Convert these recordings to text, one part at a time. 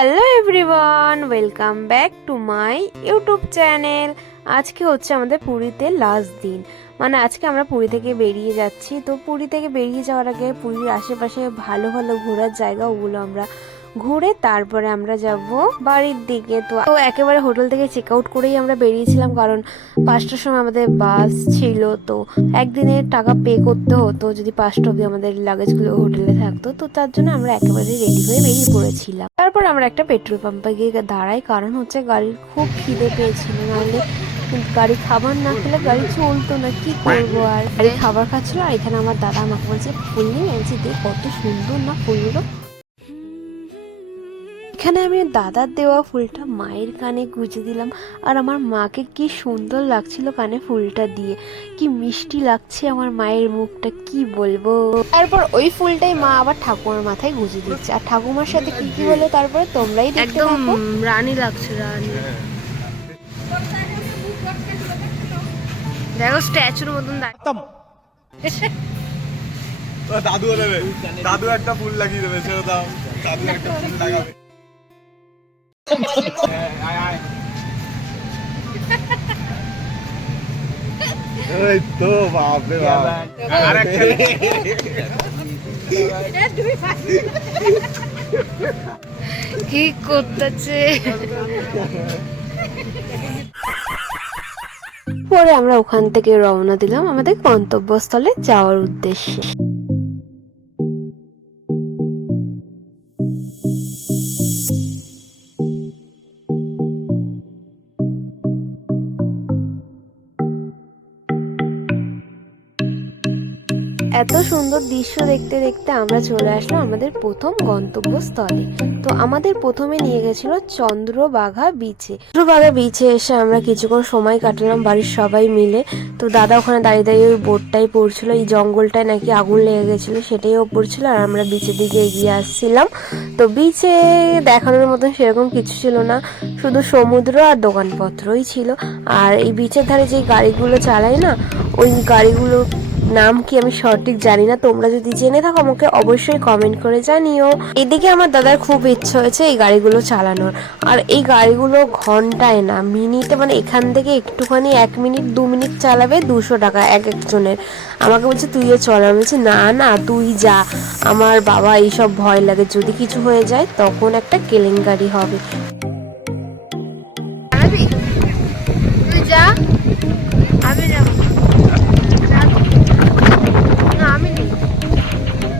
Hello everyone, welcome back to my YouTube channel. আজকে হচ্ছে আমাদের পুরীতে লাস্ট দিন, মানে আজকে আমরা পুরী থেকে বেরিয়ে যাচ্ছি। তো পুরী থেকে বেরিয়ে যাওয়ার আগে পুরীর আশেপাশে ভালো ভালো ঘোরার জায়গা, ওগুলো আমরা ঘুরে তারপরে আমরা যাব বাড়ির দিকে। তো একেবারে হোটেল থেকে চেক আউট করেই আমরা বেরিয়েছিলাম, কারণ 5টার সময় আমাদের বাস ছিল। তো একদিনের টাকা পে করতে হতো যদি 5টা অবধি আমাদের লাগেজগুলো হোটেলে থাকতো। তো তার জন্য আমরা একেবারে রেডি হয়ে বেরিয়ে পড়েছিলাম। তারপর আমরা একটা পেট্রোল পাম্পে গিয়ে দাঁড়াই, কারণ হচ্ছে গাড়ির খুব খিদে পেয়েছিল, নাহলে গাড়ি খাবার না খেলে গাড়ি চলতো না, কি করবো। আর গাড়ি খাবার খাচ্ছিল, আর এখানে আমার দাদা আমাকে বলছে ফুল নিয়ে বলছি দেখ কত সুন্দর না ফুলগুলো। এখানে আমি দাদার দেওয়া ফুলটা মায়ের কানে গুঁজে দিলাম, আর আমার মাকে কি সুন্দর লাগছিল কানে ফুলটা দিয়ে, কি মিষ্টি লাগছে আমার মায়ের মুখটা, কি বলবো। তারপর ওই ফুলটাই মা আবার ঠাকুমার মাথায় গুঁজে দিচ্ছে, আর ঠাকুমার সাথে কি কি বলে তারপরে তোমরাই দেখতে থাকো। রানী লাগছে, রানী দেখো স্ট্যাচুর মতন দাদু দেবে, দাদু একটা ফুল লাগিয়ে দেবে, সেটা দাও, দাদু একটা ফুল লাগাবে। এই তো বাপরে বাপ, কি করতেছে। পরে আমরা ওখান থেকে রওনা দিলাম আমাদের গন্তব্যস্থলে যাওয়ার উদ্দেশ্যে। এত সুন্দর দৃশ্য দেখতে দেখতে আমরা চলে আসলাম আমাদের প্রথম গন্তব্যস্থলে। তো আমাদের প্রথমে নিয়ে গেছিল চন্দ্রবাঘা বিচে। চন্দ্রবাঘা বিচে এসে আমরা কিছুক্ষণ সময় কাটালাম বাড়ির সবাই মিলে। তো দাদা ওখানে দাঁড়িয়ে দাঁড়িয়ে ওই বোটটাই পড়ছিল, এই জঙ্গলটায় নাকি আগুন লেগে গেছিল সেটাইও পড়ছিল, আর আমরা বিচের দিকে এগিয়ে আসছিলাম। তো বিচে দেখানোর মতন সেরকম কিছু ছিল না, শুধু সমুদ্র আর দোকানপত্রই ছিল। আর এই বিচের ধারে যে গাড়িগুলো চালায় না, ওই গাড়িগুলো নাম কি আমি সঠিক জানি না, তোমরা যদি জেনে থাকো আমাকে অবশ্যই কমেন্ট করে জানিও। এদিকে আমার দাদার খুব ইচ্ছে হয়েছে এই গাড়িগুলো চালানোর, আর এই গাড়িগুলো ঘন্টায় না মিনিটে, মানে এখান থেকে একটুখানি 1 মিনিট 2 মিনিট চালাবে 200 টাকা এক একজনের। আমাকে বলছে তুইও চল, আমি বলছি না না তুই যা, আমার বাবা এইসব ভয় লাগে, যদি কিছু হয়ে যায় তখন একটা কেলেঙ্কারি হবে। তুই যা, আমি যাবো।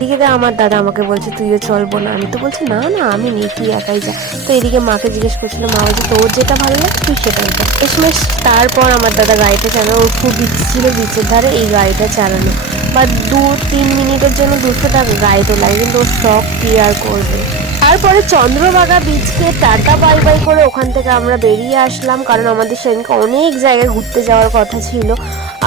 এদিকে আমার দাদা আমাকে বলছে তুইও চলবো না, আমি তো বলছি না না আমি নেই, তুই একাই যা। তো এদিকে মাকে জিজ্ঞেস করছিল, মা বলছে তোর যেটা ভালো লাগে তুই সেটাই কর। শেষমেশ তারপর আমার দাদা গাড়িটা চালানো, ওর খুব ইচ্ছে ছিল বিচের ধারে এই গাড়িটা চালানো, বা 2-3 মিনিটের জন্য 200 টাকা গাড়ি তো লাগে, কিন্তু ওর শখ কি আর করবে। তারপরে চন্দ্রভাগা বিচকে টাটা বাই বাই করে ওখান থেকে আমরা বেরিয়ে আসলাম, কারণ আমাদের সেদিনকে অনেক জায়গায় ঘুরতে যাওয়ার কথা ছিল,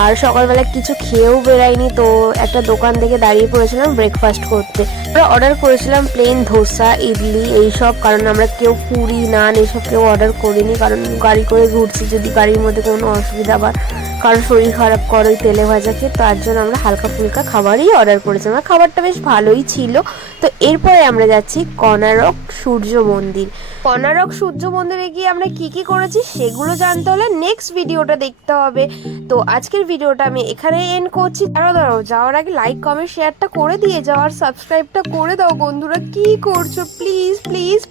আর সকালবেলা কিছু খেয়েও বেরাইনি। তো একটা দোকান থেকে দাঁড়িয়ে পড়েছিলাম ব্রেকফাস্ট করতে। আমরা অর্ডার করেছিলাম প্লেন ধোসা, ইডলি এইসব, কারণ আমরা কেউ পুরি নান এইসব কেউ অর্ডার করিনি, কারণ গাড়ি করে ঘুরছি, যদি গাড়ির মধ্যে কোনো অসুবিধা বা কারণ শরীর খারাপ করে তেলে ভাজা খেয়ে, তার জন্য আমরা হালকা ফুলকা খাবারই অর্ডার করেছিলাম, আর খাবারটা বেশ ভালোই ছিল। তো এরপরে আমরা যাচ্ছি কোণারক সূর্য মন্দির। কোণারক সূর্য মন্দিরে গিয়ে আমরা কি কি করেছি সেগুলো জানতে হলে নেক্সট ভিডিওটা দেখতে হবে। তো আজকের ভিডিওটা আমি এখানে এন্ড করছি। দাঁড়াও যাওয়ার আগে লাইক কমেন্ট শেয়ারটা করে দিয়ে যাও, আর সাবস্ক্রাইবটা করে দাও বন্ধুরা, কি করছো প্লিজ প্লিজ।